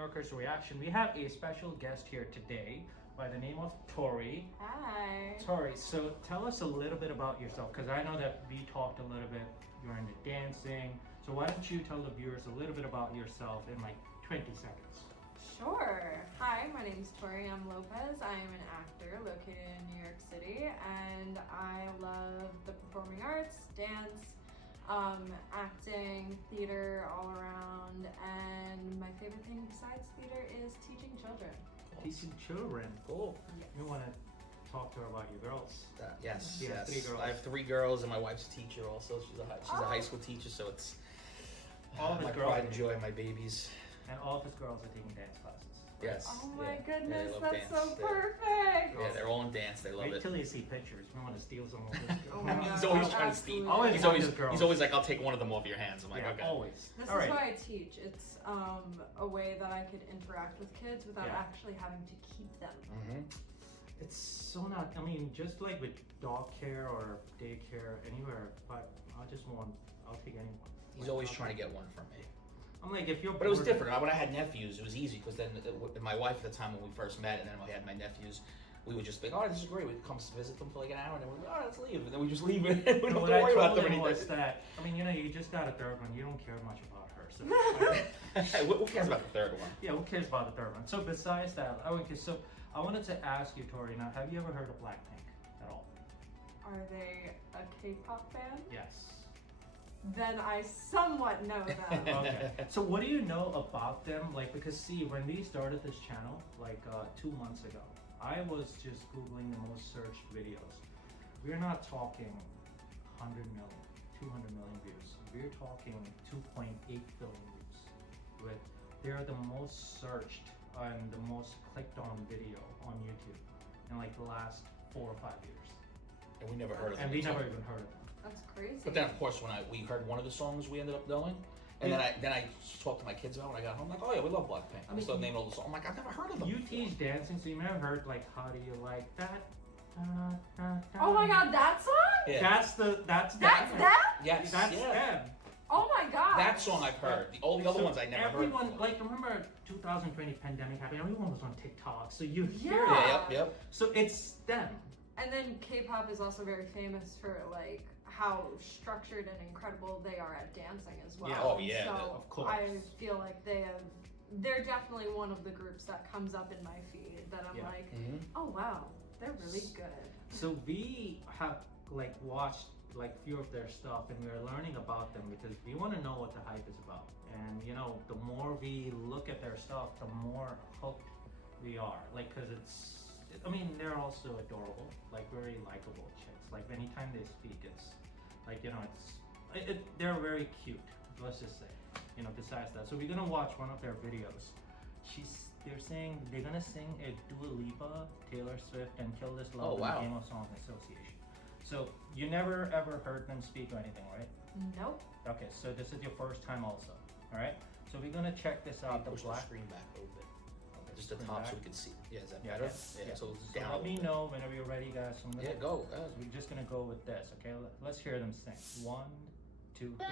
Yorkers Reaction. We have a special guest here today by the name of Tori. Hi. Tori, so tell us a little bit about yourself, because I know that we talked a little bit, you're into dancing. So why don't you tell the viewers a little bit about yourself in like 20 seconds? Sure. Hi, my name is Tori M. Lopez. I am an actor located in New York City, and I love the performing arts, dance, acting, theater all around, and my favorite thing besides theater is teaching children. Teaching children. Cool. Yes. You want to talk to her about your girls? Yes, Yeah, yes. 3 girls. I have 3 girls, and my wife's a teacher also. She's a high school teacher, so it's All of my his girls pride are and joy, my babies. And all of his girls are taking dance classes. Yes. Oh my yeah. goodness, Yeah, they love that's dance. so perfect. Yeah, they're all in dance. They love Wait it. till you see pictures. We want to steal some of his Oh my God. He's always trying to steal. Absolutely. He's Always girls. always like, I'll take one of them off your hands. I'm like, Yeah, okay. always. This All is right. why I teach. It's a way that I could interact with kids without Yeah. actually having to keep them. Mm-hmm. It's so not, I mean, just like with dog care or daycare, anywhere, but I'll take anyone. He's always trying to get one from me. I'm like, if you're But it was bored- different. When I had nephews, it was easy because then my wife at the time when we first met, and then when I had my nephews, we would just be like, oh, this is great. We'd come visit them for like an hour, and then we'd be, oh, let's leave. And then we just leave it. We don't have to What I worry about told them him was anything. that, I mean, you just got a third one. You don't care much about her. So, Who cares about the third one? yeah, who cares about the third one? So besides that, okay, so I wanted to ask you, Tori, now, have you ever heard of BLACKPINK at all? Are they a K-pop band? Yes. Then I somewhat know them. Okay. So what do you know about them? Like, because see, when we started this channel, like 2 months ago, I was just Googling the most searched videos. We're not talking 100 million, 200 million views. We're talking 2.8 billion views. They're the most searched and the most clicked on video on YouTube in like the last 4 or 5 years. And we never heard of them. And we never even heard of them. That's crazy. But then, of course, when we heard one of the songs we ended up knowing, and then I talked to my kids about it when I got home. Like, oh yeah, we love BLACKPINK. I started naming all the songs. I'm like, I've never heard of them. You teach dancing, so you never heard like, how do you like that? Oh my God, that song? Yeah. That's That's them. that? Yes. That's yeah. them. Oh my God. That song I've heard. All the other So ones I never everyone, heard. like, remember 2020 pandemic happened, everyone was on TikTok, so you hear Yeah. that. Yeah, yep. So it's them. And then K-pop is also very famous for like how structured and incredible they are at dancing as well. Yeah. Oh, yeah, So of course. I feel like they're definitely one of the groups that comes up in my feed that I'm Yeah. like, Mm-hmm. oh wow, they're really good. So we have like watched like few of their stuff and we're learning about them because we want to know what the hype is about. And you know, the more we look at their stuff, the more hooked we are. Like, cause I mean, they're also adorable, like very likable chicks. Like anytime they speak, it's like, you know, they're very cute. Let's just say, you know, besides that. So we're gonna watch one of their videos. They're gonna sing a Dua Lipa, Taylor Swift, and Kill This Love in the Game of Songs Association. So you never ever heard them speak or anything, right? Nope. Okay, so this is your first time also, all right? So we're gonna check this out. Push the screen back a little bit. Okay, Just the screen top back. so we can see. Yeah, is that Yeah, better? yeah, yeah. So So down. let me know whenever you're ready, guys. I'm gonna, Yeah, go. We're just gonna go with this, okay? Let's hear them sing. 1, 2, 3.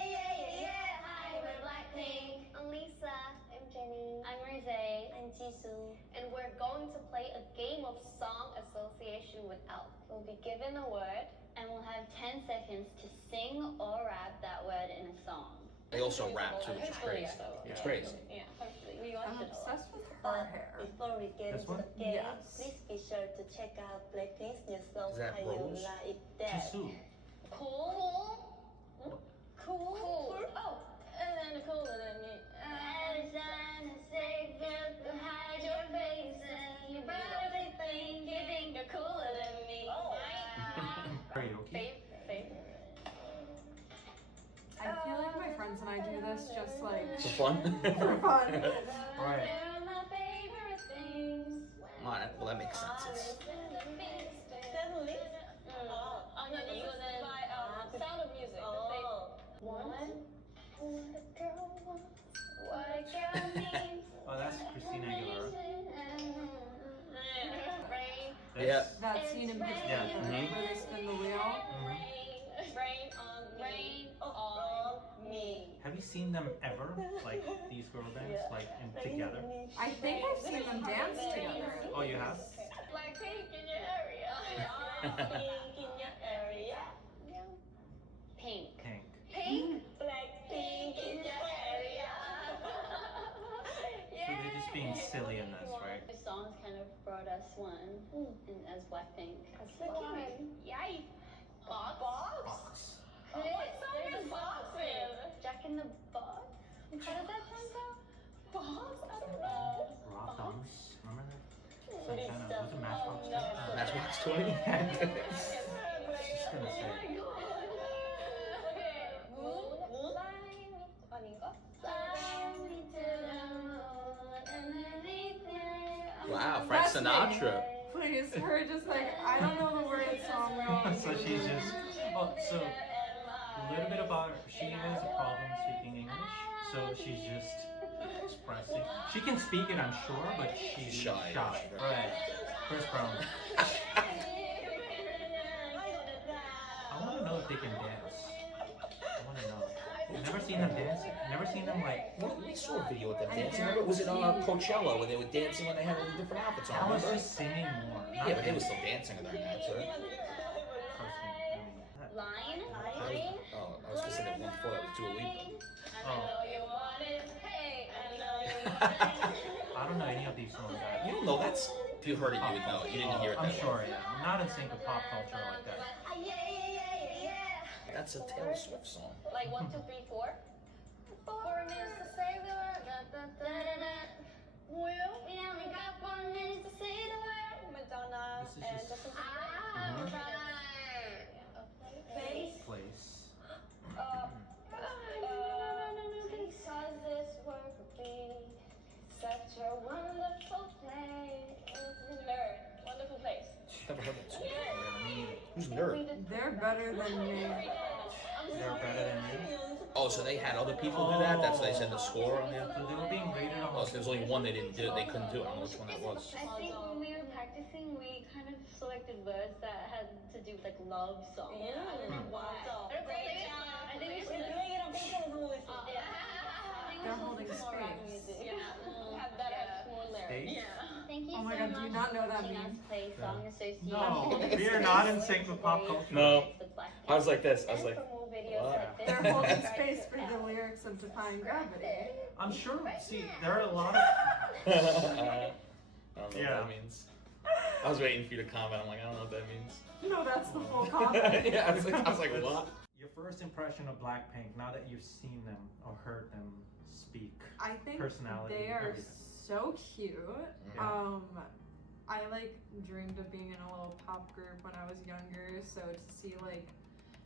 Hi, we're BLACKPINK. I'm Lisa. I'm Jennie. I'm Rosé. I'm Jisoo. And we're going to play a game of song association with ELF. We'll be given a word, and we'll have 10 seconds to sing or rap that word in a song. They also rap too, which is crazy. It's crazy. Yeah, hopefully. We watch I'm it a lot. obsessed with her hair. Before we get This into one? the game, Yes. please be sure to check out BLACKPINK's new song Is that How Rose? You Like That. Jisoo. Cool. Cool. Oh, and then cooler than me. I'm trying to say just to hide your face, and you probably think you're cooler than me. Karaoke. Favorite. I feel like my friends and I do this just like For fun? for fun. Right. They're my favorite things. Well, that makes sense. It's, Definitely. Oh, no, so then Sound of Music. One. What a girl wants, what a girl needs. Oh, that's Christina Aguilera. Rain. yeah. That scene in Pitch Yeah. Perfect where they spin the wheel. Rain on me. On me. you seen them ever? Like these girl bands, like together? I think I've seen them dance together. Oh, you have? Blackpink in your area. Blackpink in your area. Pink. Pink. Pink? Blackpink in your area. So they're just being silly in this, right? The songs kind of brought us one as Blackpink. Yay! Box? Box. What song is Boxes? Jack in the Box? How does that sound though? Box? I don't know. Rock Thumbs. Remember that? Some kind of, was it Matchbox? Matchbox 20. Just gonna say. Wow, Frank That's me. Sinatra. Please, her just like, I don't know the words, so I'm going So she's just, oh, so a little bit about her. She has a problem speaking English, so she's just expressing. She can speak it, I'm sure, but she's Shy. Right. Chris Brown. I want to know if they can dance. I want to know. I've never seen them dancing. Never seen them like. We saw a video with them dancing. Remember, was it on Coachella where they were dancing when they had all the different outfits on? I was remember? just singing more. Yeah, but they were still dancing in their dance, right? Line? Oh, I was gonna say that one before that was Dua Lipa. Oh, I don't know any of these songs. You don't know, that's, if you heard it, you would know it. You didn't hear it I'm that sure, way. yeah. I'm not in sync with pop culture like that. That's a Taylor Swift song. Like 1, 2, 3, 4. 4 minutes to say the word. Well, we only got 4 minutes to say the word. Madonna This is and just- Justin Mhm. Face. Place. Because this world would be such a wonderful place. Nerd. Wonderful place. Never heard that song. Who's Nerd? They're better than me. They're better than you. Oh, so they had other people do that? That's why they said the score on there? So they were being rated on. Oh, so there's only one they didn't do. They couldn't do it. I don't know which one that was. I think when we were practicing, we kind of selected words that had to do with like love songs. I don't know why. Great job. I think we We're should. doing it on Facebook. They're holding space. Have better, more lyrics. Stage? Thank you Oh my so God, much do you not know for that letting us meme? play song association. No, we are not in sync with pop culture. No. With Blackpink. I was like this. I was And like, for more videos what? like this, They're holding subscribe space to for the the channel. lyrics of Defying Gravity. I'm sure. See, there are a lot of. I don't know what Yeah. that means. I was waiting for you to comment. I'm like, I don't know what that means. No, that's the full comment. Yeah, I was like, what? Your first impression of Blackpink, now that you've seen them or heard them speak. I think Personality, they are everything. so cute. Yeah. I like dreamed of being in a little pop group when I was younger, so to see like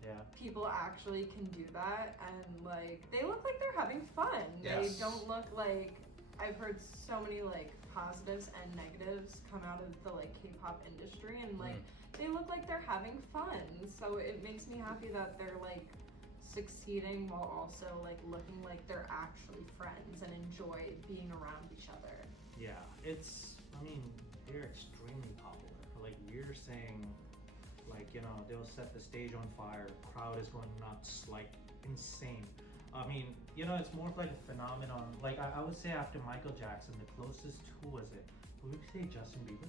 Yeah. people actually can do that and like they look like they're having fun. Yes. They don't look like I've heard so many like positives and negatives come out of the like K-pop industry and like they look like they're having fun. So it makes me happy that they're like succeeding while also like looking like they're actually friends and enjoy being around each other. Yeah. I mean, they're extremely popular. Like we're saying, like, you know, they'll set the stage on fire, crowd is going nuts, like insane. I mean, you know, it's more of like a phenomenon. Like I would say after Michael Jackson, the closest, who was it? Would we say Justin Bieber?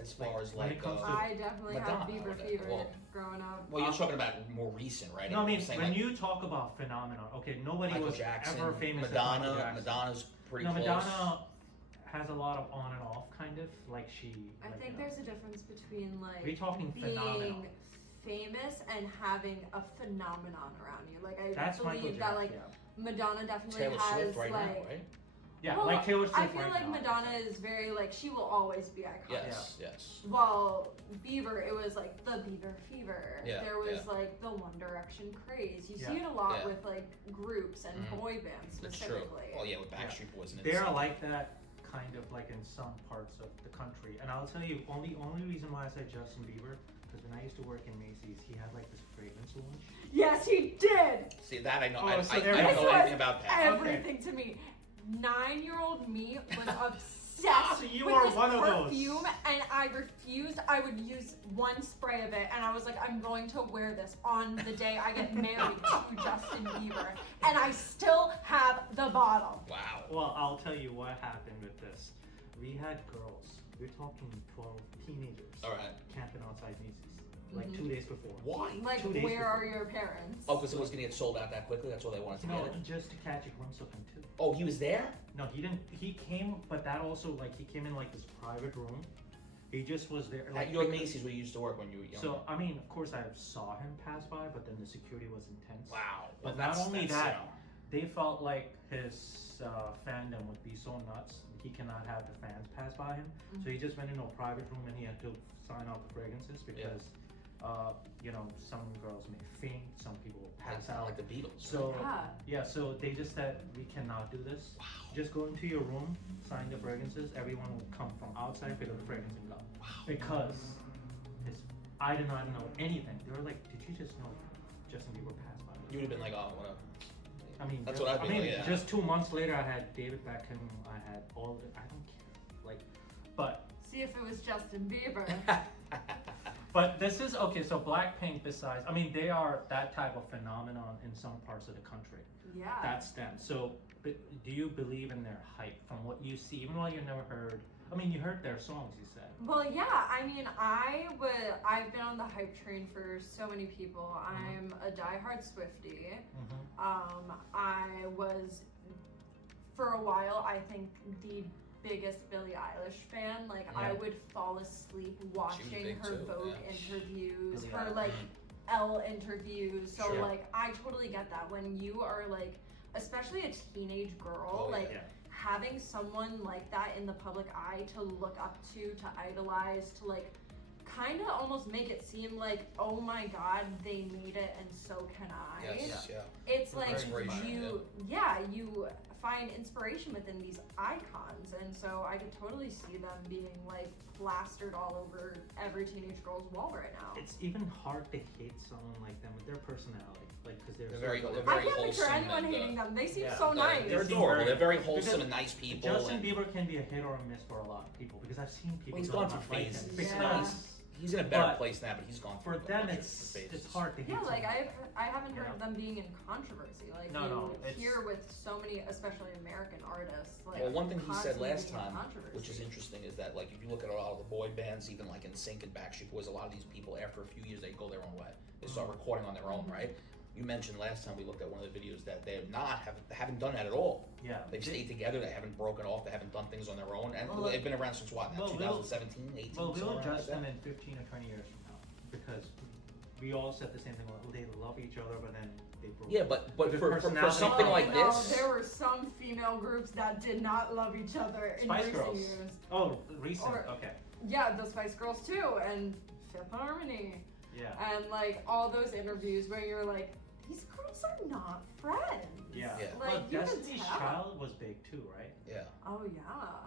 As far as when like, it comes to- I definitely had Madonna, Bieber okay, fever well- growing up. well, you're talking about more recent, right? No, I mean, I'm saying when like you talk about phenomenon, okay, nobody Michael was Jackson, ever famous Madonna. as Michael Jackson. Madonna's pretty No, close. Madonna has a lot of on and off, kind of, like she... I like, think you know. there's a difference between like We're talking phenomenal. being famous and having a phenomenon around you. Like I That's Michael believe Jackson, that like Madonna definitely Taylor has Swift right like now, right? yeah. well, Like Taylor Swift I feel right like now. Madonna is very like she will always be iconic. Yes. While Bieber, it was like the Bieber fever. Yeah, There was yeah. like the One Direction craze. You Yeah. see it a lot Yeah. with like groups and Mhm. boy bands That's true. specifically. Well, yeah, with Backstreet Boys and They're NSYNC. like that, kind of like in some parts of the country. And I'll tell you, only reason why I said Justin Bieber, because when I used to work in Macy's, he had like this fragrance launch. Yes, he did. See, that I know. Oh, I so don't there know we go. anything about that. Everything to me. 9-year-old me was obsessed So you with are this one of those. perfume, and I refused. I would use one spray of it, and I was like, I'm going to wear this on the day I get married to Justin Bieber, and I still have the bottle. Wow. Well, I'll tell you what happened with this. We had girls. We're talking 12 teenagers. All right. Camping outside Macy's, like 2 days before. Why? Like, 2 days where before. are your parents? Oh, because it was gonna get sold out that quickly. That's why they wanted to No, get it. just to catch a glimpse of him too. Oh, he was there. No, he didn't. He came, but that also like he came in like this private room. He just was there. Like At your because- Macy's where you used to work when you were young. So I mean, of course, I saw him pass by, but then the security was intense. wow. But Well, not only that's, that, they felt like his fandom would be so nuts. He cannot have the fans pass by him. So he just went into a private room and he had to sign out the fragrances because, you know, some girls may faint, some people pass out. like the Beatles. So Yeah. so they just said we cannot do this. Wow. Just go into your room, sign the fragrances. Everyone will come from outside, pick up the fragrance and go. Wow. Because I did not know anything. They were like, "Did you just know Justin Bieber passed by?" You would have been like, oh, whatever. I mean, That's just, what I'd be I mean, like, yeah. just 2 months later, I had David Beckham. I had all the. I don't care. Like, but See if it was Justin Bieber. But this is okay. So BLACKPINK, besides, I mean, they are that type of phenomenon in some parts of the country. Yeah. That's them. So, do you believe in their hype from what you see, even though you never heard? I mean, you heard their songs. You said. Well, yeah. I mean, I've been on the hype train for so many people. I'm a diehard Swiftie. I was, for a while, I think the biggest Billie Eilish fan. Like, I Yeah. would fall asleep watching big her too, Vogue yeah. interviews, Billie her Eilish. like Elle interviews. So Sure. like, I totally get that when you are like, especially a teenage girl, Oh, like. yeah. Having someone like that in the public eye to look up to idolize, to like kind of almost make it seem like, oh my god, they made it and so can I. Yes, yeah. It's Very like inspirational, you find inspiration within these icons, and so I could totally see them being like plastered all over every teenage girl's wall right now. It's even hard to hate someone like them with their personality, like because they're, They're so very- adorable. they're I very can't picture wholesome anyone and, hating them. They seem yeah. so No, nice. They're They seem adorable. very- They're very wholesome because and nice people. Justin and Bieber can be a hit or a miss for a lot of people because I've seen people. Well, he's who gone not through like him phases. because he's in a better But place now, but he's gone for through a them bunch of it's phases. hard to hate. Yeah, like someone. I haven't heard Yeah. of them being in controversy. Like No, you no, it's- hear with so many, especially American artists. Like Well, one thing he said constantly last being in time, controversy. which is interesting, is that like if you look at a lot of the boy bands, even like NSYNC and Backstreet Boys, a lot of these people after a few years they go their own way. They start recording on their own, right? You mentioned last time we looked at one of the videos that they haven't done that at all. Yeah. They've stayed together. They haven't broken off. They haven't done things on their own, and Well, they've been around since what? Now, well, 2017, 18. Well, we'll somewhere around judge like them that. in 15 or 20 years from now because we all said the same thing. Well, they love each other, but then they broke. Yeah, but The for personality- something like Oh, this, there were some female groups that did not love each other in Spice recent Girls. years. Oh, recent. Or- Okay. Yeah, the Spice Girls too, and Fifth Harmony, Yeah. and like all those interviews where you're like, these girls are not friends. Yeah. Yeah. Like Well, you can Destiny's tell. Child was big too, right? yeah. Oh yeah.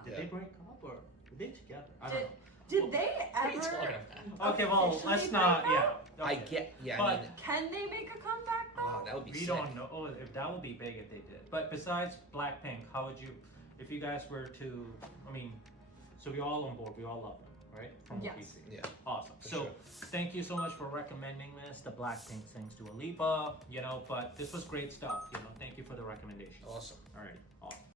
Did Yeah. they break up or were they together? I don't know. Did they What are you ever? talking about? Okay, well, officially let's break not. up? Yeah. I okay. get. Yeah, But- I mean, Can they make a comeback though? wow, that would be We sick. don't know. Oh, if that would be big if they did. But besides BLACKPINK, how would you, if you guys were to, I mean, so we all on board. We all love them, right? From what we Yes. see. Yeah. Awesome. For So sure. thank you so much for recommending this. The BLACKPINK sings Dua Lipa, you know. But this was great stuff, you know. Thank you for the recommendation. Awesome. Alrighty. Awesome.